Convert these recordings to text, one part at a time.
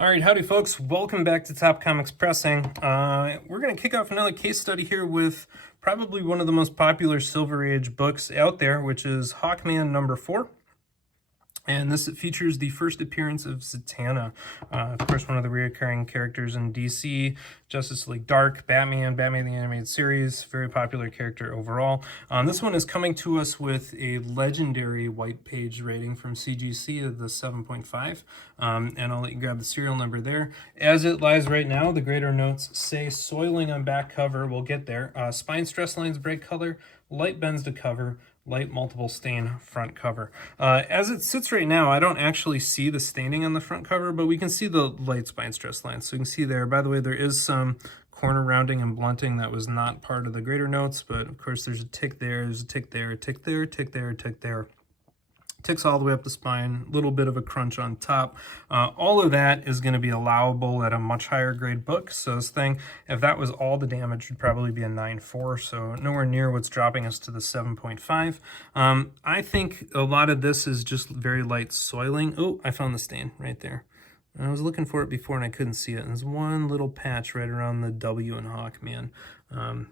All right, howdy folks. Welcome back to Top Comics Pressing. We're going to kick off another case study here with probably one of the most popular Silver Age books out there, which is Hawkman #4. And this features the first appearance of Zatanna, of course, one of the recurring characters in DC, Justice League Dark, Batman the Animated Series, very popular character overall. This one is coming to us with a legendary white page rating from CGC of the 7.5, and I'll let you grab the serial number there. As it lies right now, the greater notes say soiling on back cover, we'll get there, spine stress lines bright color, light bends to cover, light multiple stain front cover. As it sits right now, I don't actually see the staining on the front cover, but we can see the light spine stress lines. So you can see there, by the way, there is some corner rounding and blunting that was not part of the greater notes, but of course there's a tick there, there's a tick there, a tick there, a tick there, a tick there. Ticks all the way up the spine, a little bit of a crunch on top. All of that is going to be allowable at a much higher grade book. So this thing, if that was all the damage, would probably be a 9.4, so nowhere near what's dropping us to the 7.5. I think a lot of this is just very light soiling. Oh, I found the stain right there. I was looking for it before and I couldn't see it. And there's one little patch right around the W in Hawkman.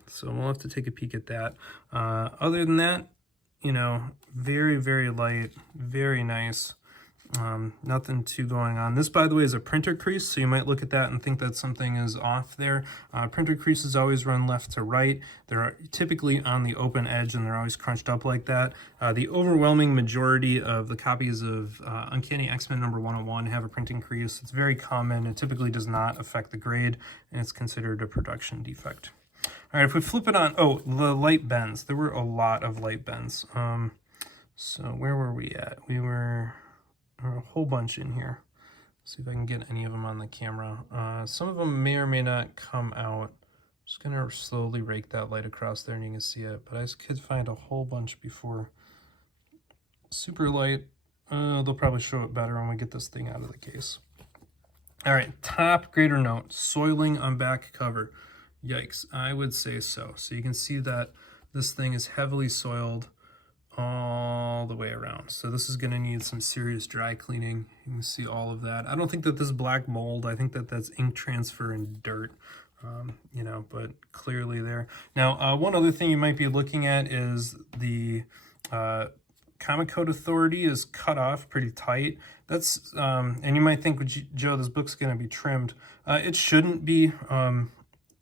So we'll have to take a peek at that. Other than that, you know, very, very light, very nice. Nothing too going on. This, by the way, is a printer crease, so you might look at that and think that something is off there. Printer creases always run left to right. They're typically on the open edge and they're always crunched up like that. The overwhelming majority of the copies of Uncanny X-Men #101 have a printing crease. It's very common. It typically does not affect the grade, and it's considered a production defect. All right, if we flip it on, oh, the light bends. There were a lot of light bends. So where were we at? We were a whole bunch in here. See if I can get any of them on the camera. Some of them may or may not come out. Just gonna slowly rake that light across there and you can see it, but I could find a whole bunch before. Super light, they'll probably show it better when we get this thing out of the case. All right, top greater note, soiling on back cover. Yikes, I would say so. So you can see that this thing is heavily soiled all the way around. So this is going to need some serious dry cleaning. You can see all of that. I don't think that this is black mold. I think that that's ink transfer and dirt, you know, but clearly there. Now, one other thing you might be looking at is the Comic Code Authority is cut off pretty tight. That's, and you might think, Joe, this book's going to be trimmed. It shouldn't be.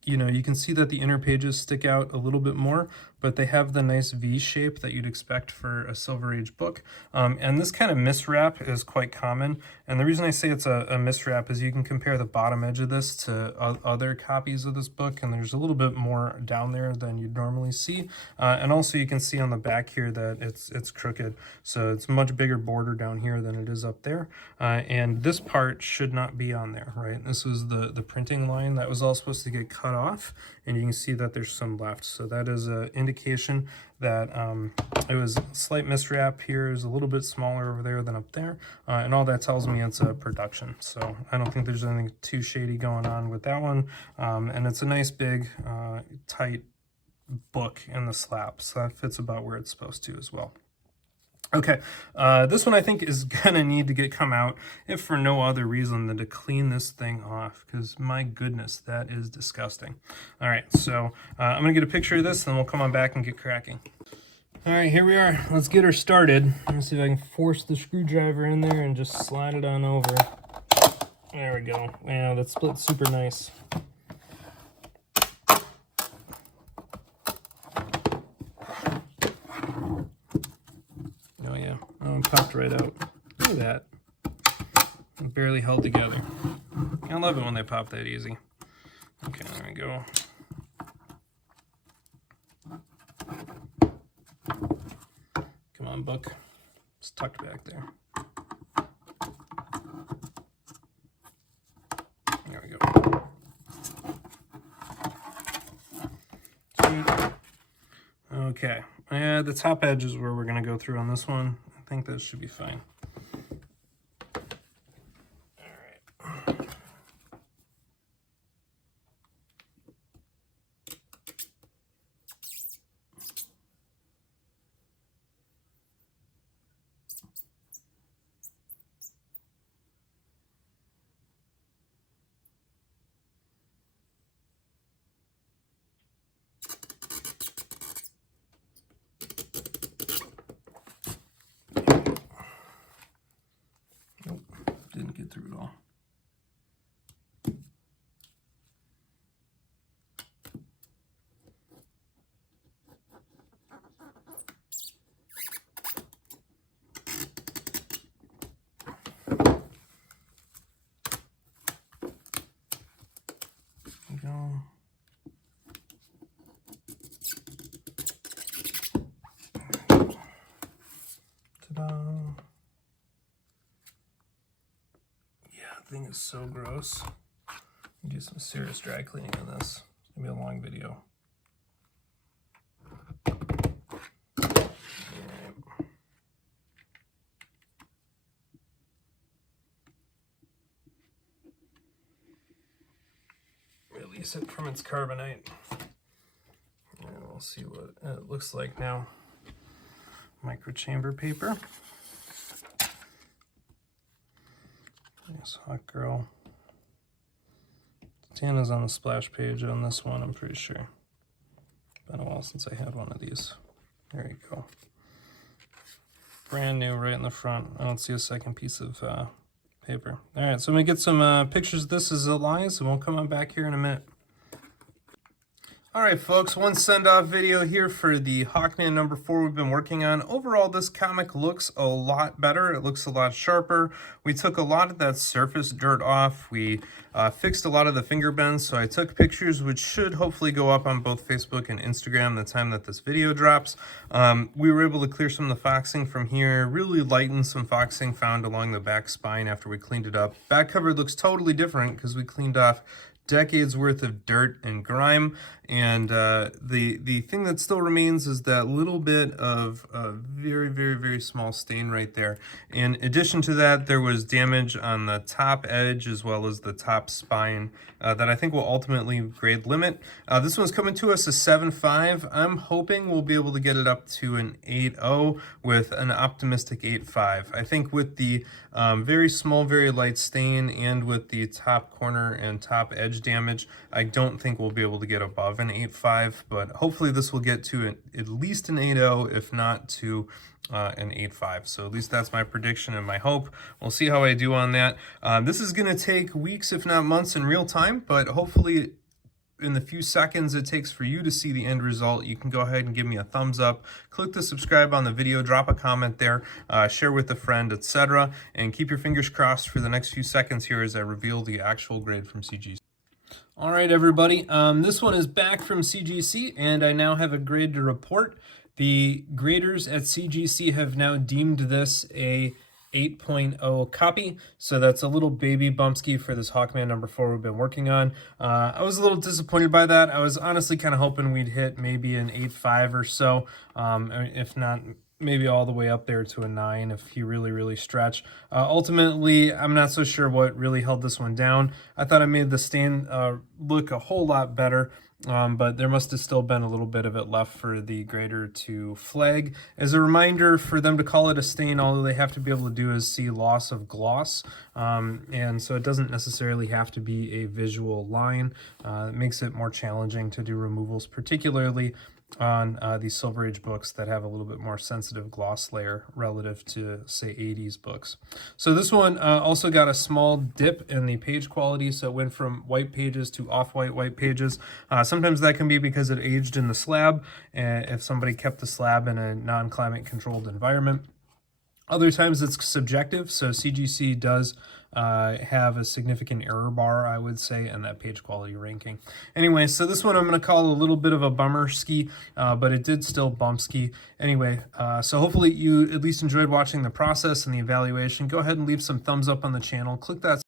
You know, you can see that the inner pages stick out a little bit more, but they have the nice V shape that you'd expect for a Silver Age book. And this kind of miswrap is quite common. And the reason I say it's a miswrap is you can compare the bottom edge of this to other copies of this book, and there's a little bit more down there than you'd normally see. And also you can see on the back here that it's crooked. So it's a much bigger border down here than it is up there. And this part should not be on there, right? This was the printing line that was all supposed to get cut off, and you can see that there's some left. So that is an indication that it was a slight miswrap here. It was a little bit smaller over there than up there, and all that tells me it's a production. So I don't think there's anything too shady going on with that one, and it's a nice big tight book in the slap, so that fits about where it's supposed to as well. Okay, this one I think is gonna need to come out, if for no other reason than to clean this thing off, because my goodness, that is disgusting. All right, so I'm gonna get a picture of this, then we'll come on back and get cracking. All right, here we are. Let's get her started. Let me see if I can force the screwdriver in there and just slide it on over. There we go. Yeah, that split's super nice. Oh, it popped right out. Look at that. It barely held together. I love it when they pop that easy. Okay, there we go. Come on, book. It's tucked back there. There we go. Sweet. Okay. The top edge is where we're going to go through on this one. I think that should be fine. All right. go. Ta-da. Yeah, the thing is so gross. Do some serious dry cleaning on this. It's gonna be a long video. Release it from its carbonite. And we'll see what it looks like now. Microchamber paper. Nice hot girl. Tana's on the splash page on this one, I'm pretty sure. Been a while since I had one of these. There you go. Brand new right in the front. I don't see a second piece of paper. All right, so I'm gonna get some pictures of this as it lies, and we'll come on back here in a minute. All right, folks, one send-off video here for the Hawkman number 4 we've been working on. Overall, this comic looks a lot better. It looks a lot sharper. We took a lot of that surface dirt off. We fixed a lot of the finger bends, so I took pictures which should hopefully go up on both Facebook and Instagram the time that this video drops. We were able to clear some of the foxing from here, really lighten some foxing found along the back spine after we cleaned it up. Back cover looks totally different because we cleaned off decades worth of dirt and grime, and the thing that still remains is that little bit of a very small stain right there. In addition to that, there was damage on the top edge as well as the top spine that I think will ultimately grade limit. This one's coming to us a 7.5. I'm hoping we'll be able to get it up to an 8.0 with an optimistic 8.5. I think with the very small, very light stain and with the top corner and top edge damage, I don't think we'll be able to get above an 8.5, but hopefully this will get to at least an 8.0, if not to an 8.5. So at least that's my prediction and my hope. We'll see how I do on that. This is going to take weeks, if not months, in real time, but hopefully in the few seconds it takes for you to see the end result, you can go ahead and give me a thumbs up, click the subscribe on the video, drop a comment there, share with a friend, etc. And keep your fingers crossed for the next few seconds here as I reveal the actual grade from CGC. All right, everybody, this one is back from CGC, and I now have a grade to report. The graders at CGC have now deemed this a 8.0 copy, so that's a little baby bumpski for this Hawkman number 4 we've been working on. I was a little disappointed by that. I was honestly kind of hoping we'd hit maybe an 8.5 or so, if not maybe all the way up there to a 9 if he really stretched. Ultimately, I'm not so sure what really held this one down. I thought I made the stain look a whole lot better, but there must have still been a little bit of it left for the grader to flag. As a reminder, for them to call it a stain, all they have to be able to do is see loss of gloss, and so it doesn't necessarily have to be a visual line. It makes it more challenging to do removals, particularly on these Silver Age books that have a little bit more sensitive gloss layer relative to, say, 80s books. So this one also got a small dip in the page quality, so it went from white pages to off-white white pages. Sometimes that can be because it aged in the slab, if somebody kept the slab in a non-climate controlled environment. Other times it's subjective, so CGC does have a significant error bar, I would say, in that page quality ranking. Anyway, so this one I'm going to call a little bit of a bummer ski, but it did still bump ski. Anyway, so hopefully you at least enjoyed watching the process and the evaluation. Go ahead and leave some thumbs up on the channel. Click that